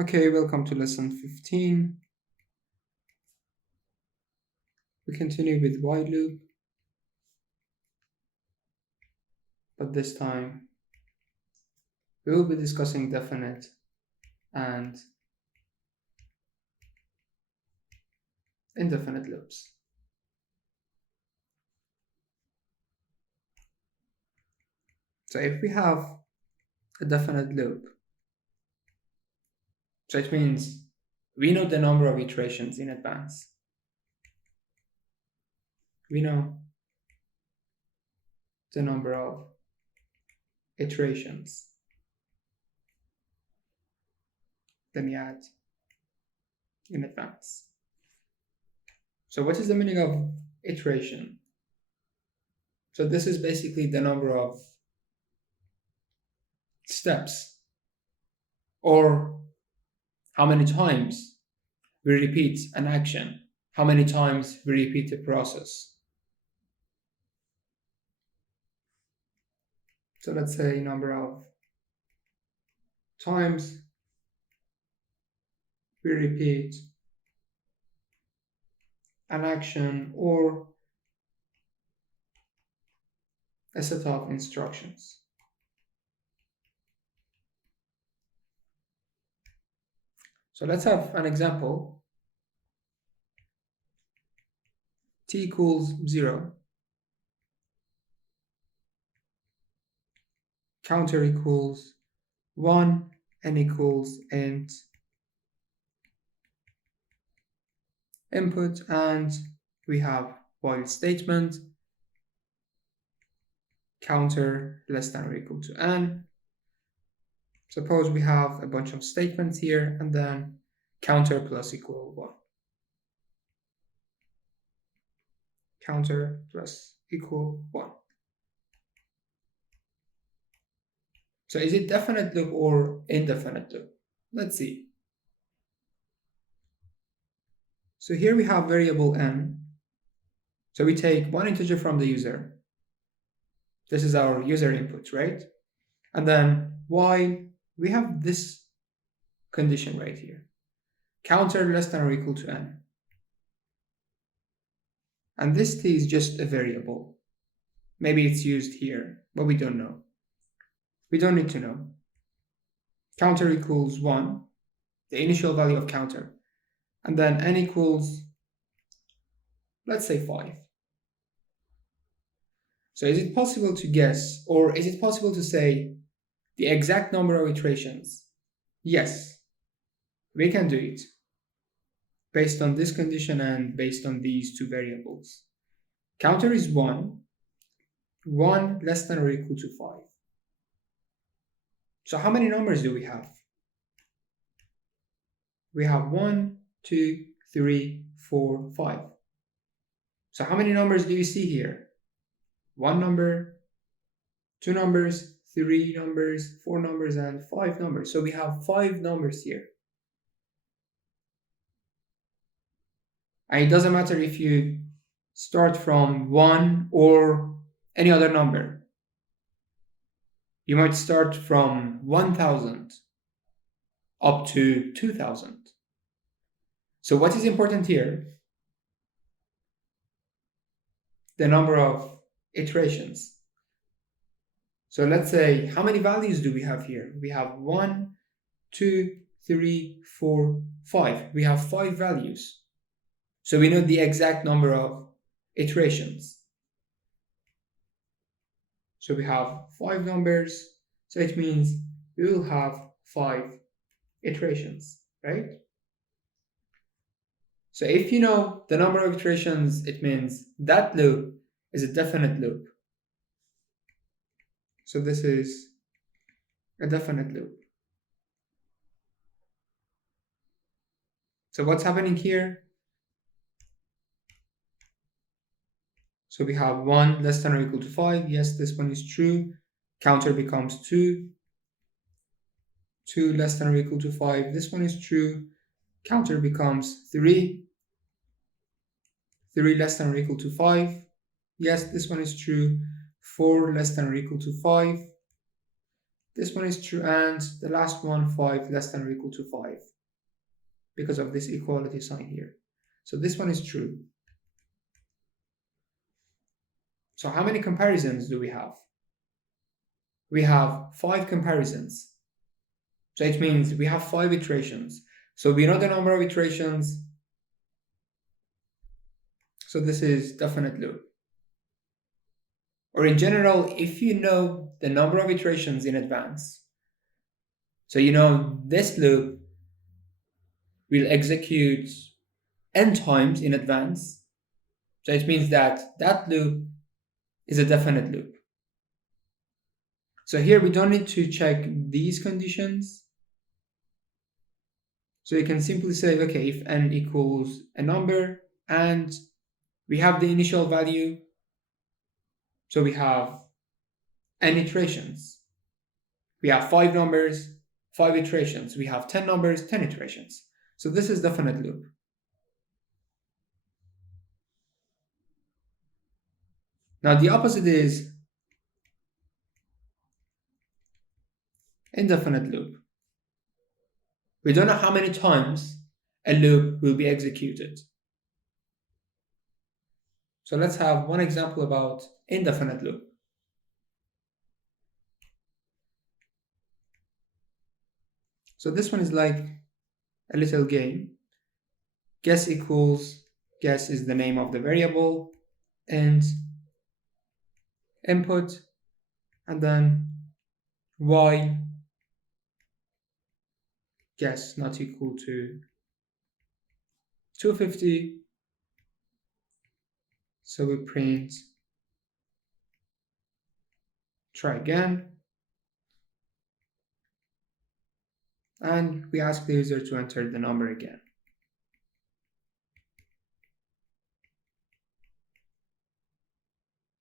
Okay, welcome to lesson 15. We continue with while loop, but this time we will be discussing definite and indefinite loops. So if we have a definite loop, so it means we know the number of iterations in advance. We know the number of iterations. Let me add in advance. So what is the meaning of iteration? So this is basically the number of steps, or how many times we repeat an action, how many times we repeat a process. So let's say number of times we repeat an action or a set of instructions. So let's have an example. T equals 0, counter equals 1, n equals int, input, and we have while statement, counter less than or equal to n. Suppose we have a bunch of statements here and then counter plus equal 1. Counter plus equal 1. So is it definite loop or indefinite loop? Let's see. So here we have variable n. So we take one integer from the user. This is our user input, right? And then while we have this condition right here, counter less than or equal to n. And this t is just a variable. Maybe it's used here, but we don't know. We don't need to know. Counter equals 1, the initial value of counter. And then n equals, let's say 5. So is it possible to guess, or is it possible to say the exact number of iterations? Yes, we can do it based on this condition and based on these two variables. Counter is 1, 1 less than or equal to 5. So how many numbers do we have? We have 1, 2, 3, 4, 5. So how many numbers do you see here? 1 number, 2 numbers, 3 numbers, 4 numbers, and 5 numbers. So we have 5 numbers here. And it doesn't matter if you start from 1 or any other number. You might start from 1000 up to 2000. So what is important here? The number of iterations. So let's say, how many values do we have here? We have 1, 2, 3, 4, 5. We have 5 values. So we know the exact number of iterations. So we have 5 numbers. So it means we will have 5 iterations, right? So if you know the number of iterations, it means that loop is a definite loop. So this is a definite loop. So what's happening here? So we have 1 less than or equal to 5. Yes, this one is true. Counter becomes 2. 2 less than or equal to 5. This one is true. Counter becomes 3. 3 less than or equal to 5. Yes, this one is true. 4 less than or equal to 5. This one is true. And the last one, 5 less than or equal to 5. because of this equality sign here. So this one is true. So how many comparisons do we have? We have 5 comparisons. So it means we have 5 iterations. So we know the number of iterations. So this is definite loop. Or in general, if you know the number of iterations in advance, so you know this loop will execute n times in advance. So it means that that loop is a definite loop. So here we don't need to check these conditions. So you can simply say, okay, if n equals a number and we have the initial value, so we have n iterations. We have 5 numbers, 5 iterations. We have 10 numbers, 10 iterations. So this is definite loop. Now the opposite is indefinite loop. We don't know how many times a loop will be executed. So let's have one example about indefinite loop. So this one is like a little game. Guess equals, guess is the name of the variable, and input, and then y guess not equal to 250. So we print try again, and we ask the user to enter the number again.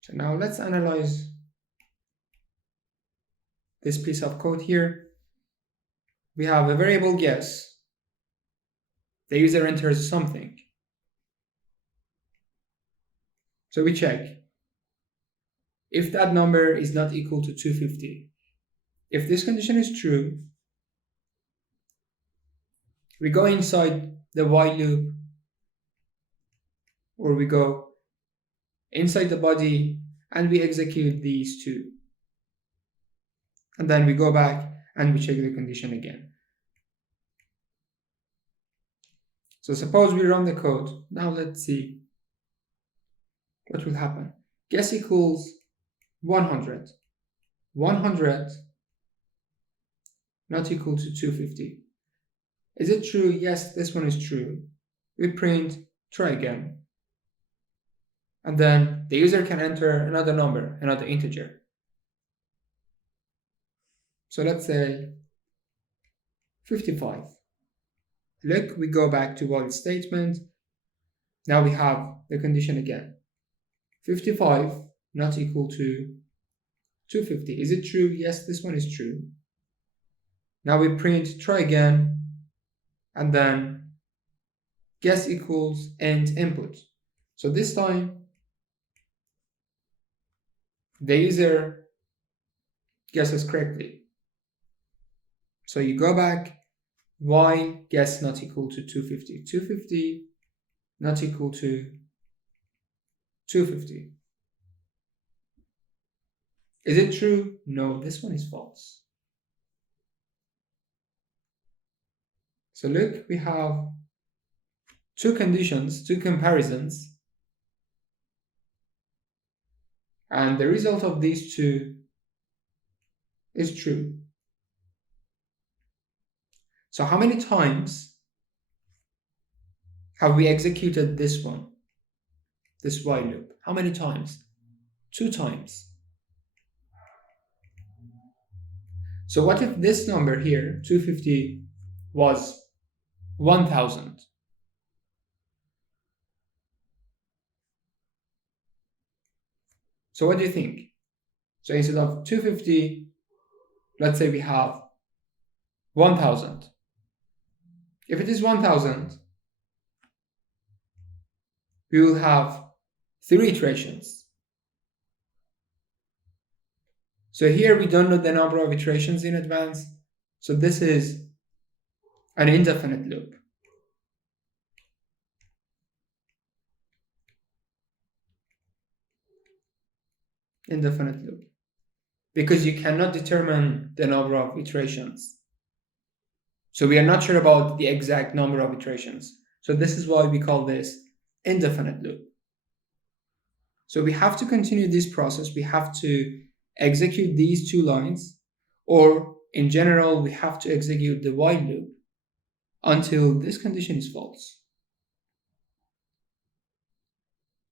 So now let's analyze this piece of code here. We have a variable guess. The user enters something. So we check if that number is not equal to 250. If this condition is true, we go inside the while loop, or we go inside the body and we execute these two. And then we go back and we check the condition again. So suppose we run the code. Now let's see what will happen. Guess equals 100. 100 not equal to 250. Is it true? Yes, this one is true. We print try again. And then the user can enter another number, another integer. So let's say 55. Look, we go back to while statement. Now we have the condition again. 55 not equal to 250. Is it true? Yes, this one is true. Now we print try again, and then guess equals and input. So this time the user guesses correctly. So you go back, while guess not equal to 250. 250 not equal to 250. Is it true? No, this one is false. So look, we have 2 conditions, 2 comparisons, and the result of these 2 is true. So how many times have we executed this one, this while loop? How many times? 2 times. So what if this number here, 250, was 1000? So what do you think? So instead of 250, let's say we have 1000. If it is 1000, we will have 3 iterations. So here we don't know the number of iterations in advance. So this is an indefinite loop. indefinite loop, because you cannot determine the number of iterations. So we are not sure about the exact number of iterations. So this is why we call this indefinite loop. So we have to continue this process. We have to execute these two lines, or in general, we have to execute the while loop until this condition is false.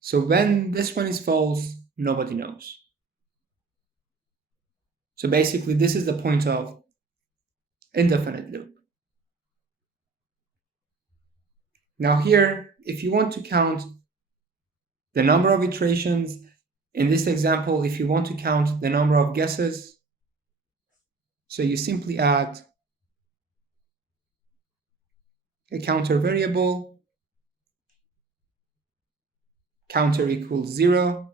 So when this one is false, nobody knows. So basically, this is the point of indefinite loop. Now here, if you want to count the number of iterations, in this example, if you want to count the number of guesses, so you simply add a counter variable, counter equals 0,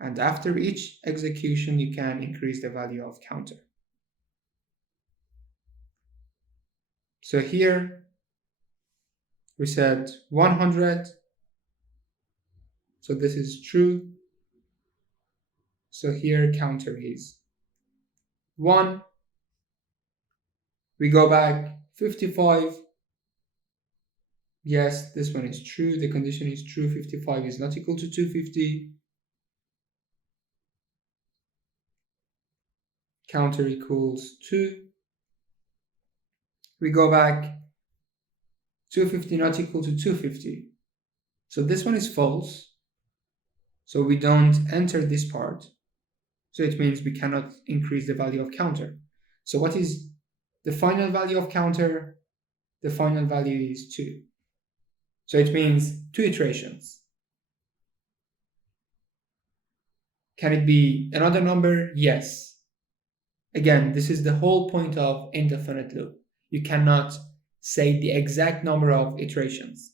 and after each execution, you can increase the value of counter. So here, we said 100, so this is true. So here counter is 1. We go back 55. Yes, this one is true. The condition is true. 55 is not equal to 250. Counter equals 2. We go back 250 not equal to 250. So this one is false. So we don't enter this part. So it means we cannot increase the value of counter. So what is the final value of counter? The final value is 2. So it means 2 iterations. Can it be another number? Yes. Again, this is the whole point of indefinite loop. You cannot say the exact number of iterations.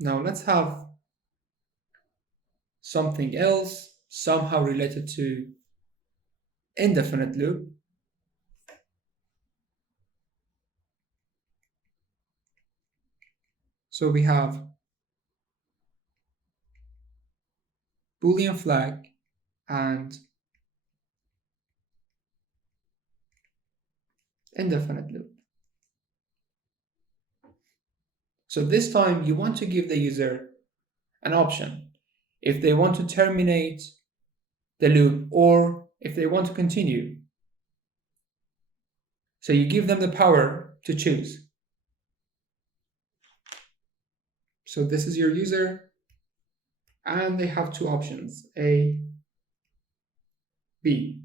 Now let's have something else somehow related to indefinite loop. So we have boolean flag and indefinite loop. So this time you want to give the user an option if they want to terminate the loop or if they want to continue. So you give them the power to choose. So this is your user, and they have 2 options, A, B.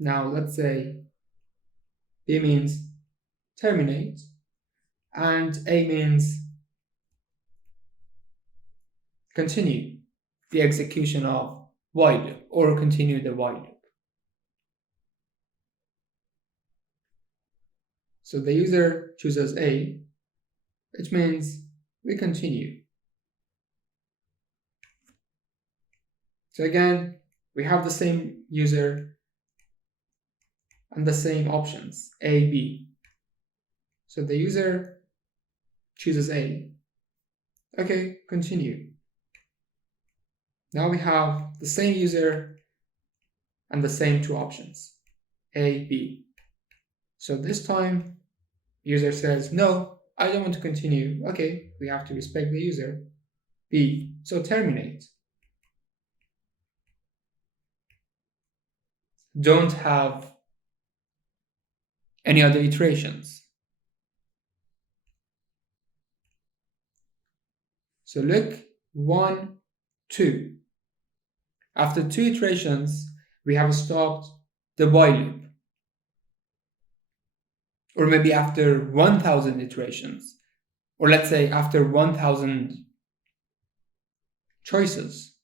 Now let's say B means terminate and A means continue the execution of while loop or continue the while loop. So the user chooses A, which means we continue. So again, we have the same user and the same options, A, B. So the user chooses A. Okay, continue. Now we have the same user and the same 2 options, A, B. So this time, user says, no, I don't want to continue. Okay, we have to respect the user. B, so terminate. Don't have any other iterations. So look, 1, 2. After 2 iterations, we have stopped the while loop. Or maybe after 1,000 iterations. Or let's say after 1,000 choices.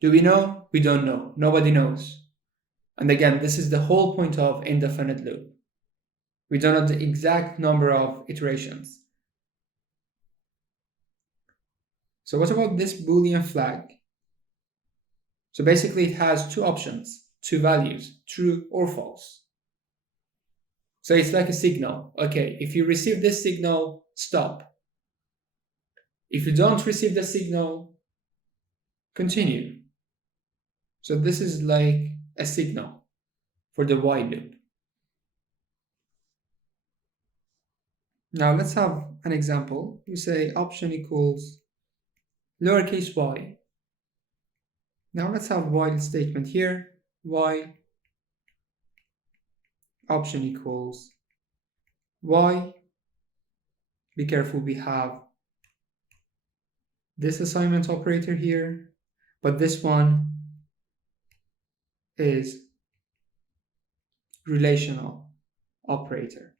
Do we know? We don't know. Nobody knows. And again, this is the whole point of indefinite loop. We don't know the exact number of iterations. So what about this Boolean flag? So basically it has 2 options, 2 values, true or false. So it's like a signal. Okay, if you receive this signal, stop. If you don't receive the signal, continue. So this is like a signal for the while loop. Now let's have an example. We say option equals lowercase y. Now let's have while statement here. While option equals y. Be careful, we have this assignment operator here, but this one is relational operator.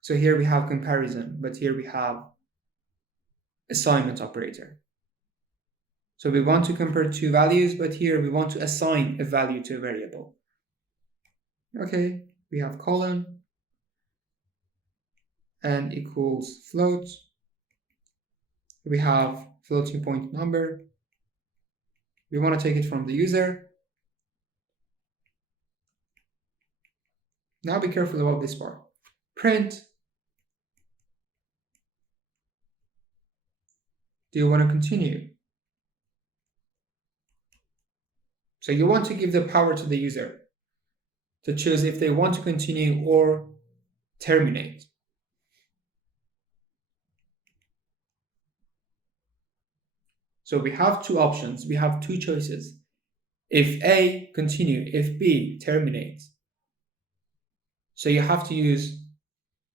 So here we have comparison, but here we have assignment operator. So we want to compare two values, but here we want to assign a value to a variable. Okay, we have colon n equals float. We have floating point number. We want to take it from the user. Now be careful about this part. Print. Do you want to continue? So you want to give the power to the user to choose if they want to continue or terminate. So we have two options, we have two choices. If A, continue, if B, terminate. So you have to use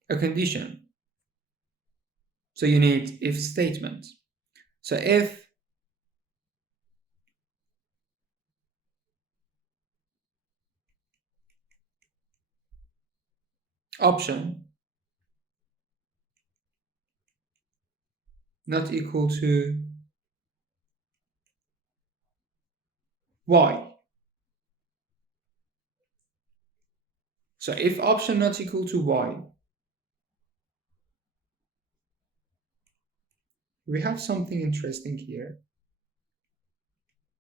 a condition. So you need if statement. So if option not equal to y. So if option not equal to y, we have something interesting here.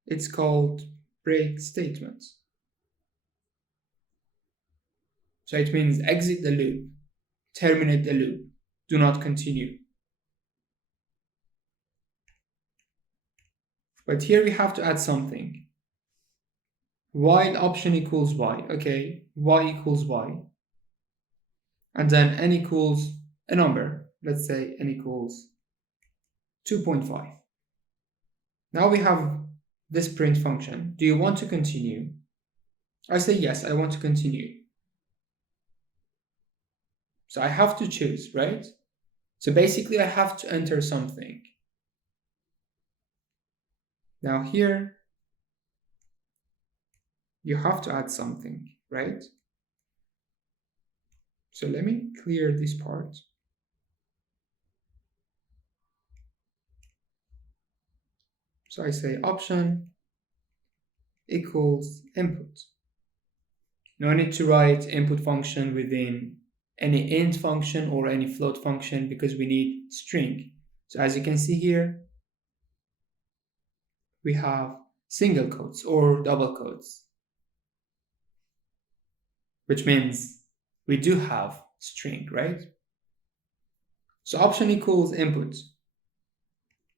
It's called break statement. So it means exit the loop, terminate the loop, do not continue. But here we have to add something. While option equals y, okay, y equals y. And then n equals a number, let's say n equals 2.5. Now we have this print function. Do you want to continue? I say yes, I want to continue. So I have to choose, right? So basically I have to enter something. Now here, you have to add something, right? So let me clear this part. So I say option equals input. No need to write input function within any int function or any float function because we need string. So as you can see here, we have single quotes or double quotes, which means we do have string, right? So option equals input.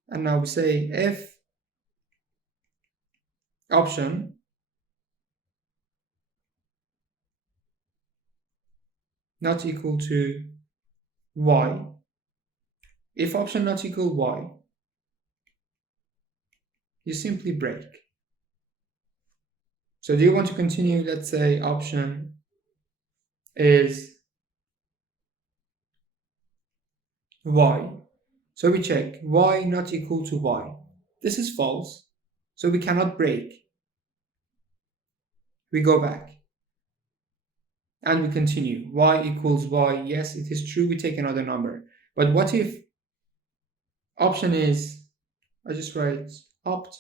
And now we say if option not equal to y, if option not equal y, you simply break. So do you want to continue? Let's say option is y. So we check y not equal to y. This is false, so we cannot break. We go back and we continue. Y equals y. Yes, it is true. We take another number. But what if option is, I just write opt,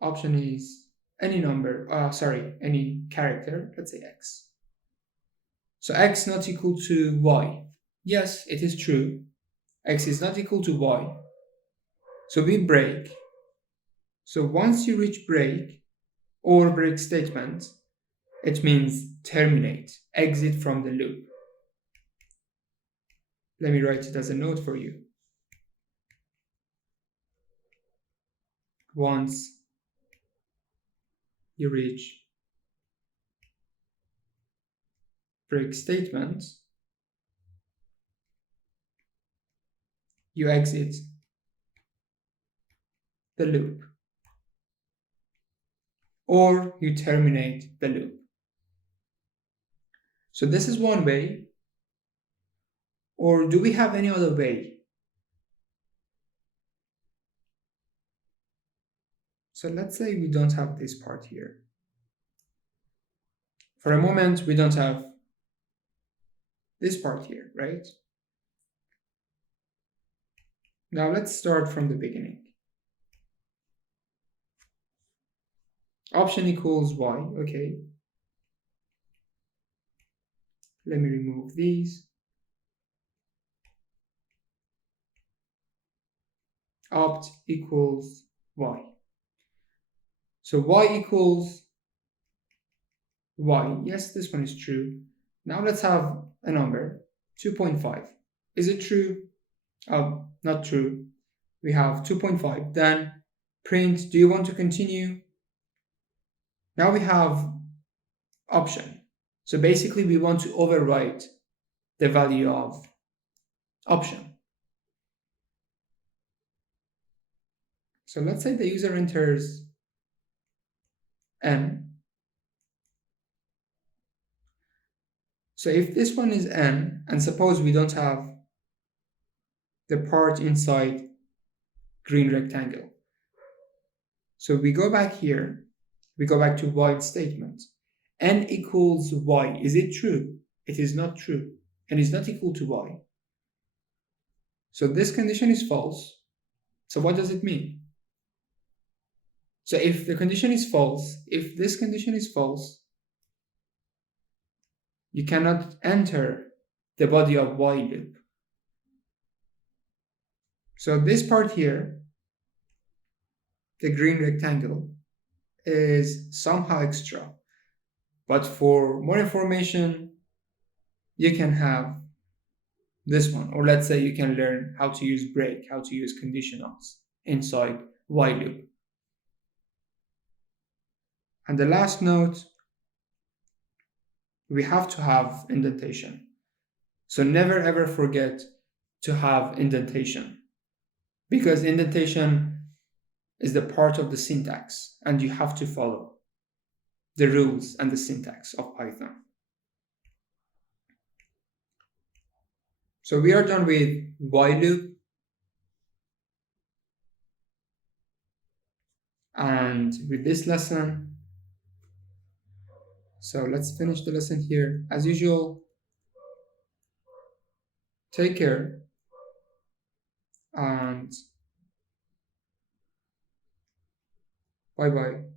option is any number, any character, let's say x. So x not equal to y. Yes, it is true. X is not equal to y. So we break. So once you reach break or break statement, It means terminate, exit from the loop. Let me write it as a note for you. Once you reach break statement, you exit the loop, or you terminate the loop. So this is one way. Or do we have any other way? So let's say we don't have this part here. For a moment, we don't have this part here, right? Now let's start from the beginning. Option equals y, okay. Let me remove these. Opt equals y. So y equals y. Yes, this one is true. Now let's have a number, 2.5. Is it true? Not true. We have 2.5. Then print, do you want to continue? Now we have option. So basically we want to overwrite the value of option. So let's say the user enters n. So if this one is n, and suppose we don't have the part inside green rectangle. So we go back here, we go back to while statement. N equals y. Is it true? It is not true. N is not equal to y. So this condition is false. So what does it mean? So if the condition is false, if this condition is false, you cannot enter the body of while loop. So this part here, the green rectangle, is somehow extra. But for more information, you can have this one. Or let's say you can learn how to use break, how to use conditionals inside while loop. And the last note, we have to have indentation. So never ever forget to have indentation, because indentation is the part of the syntax and you have to follow the rules and the syntax of Python. So we are done with while loop. And with this lesson, so let's finish the lesson here. As usual, take care and bye bye.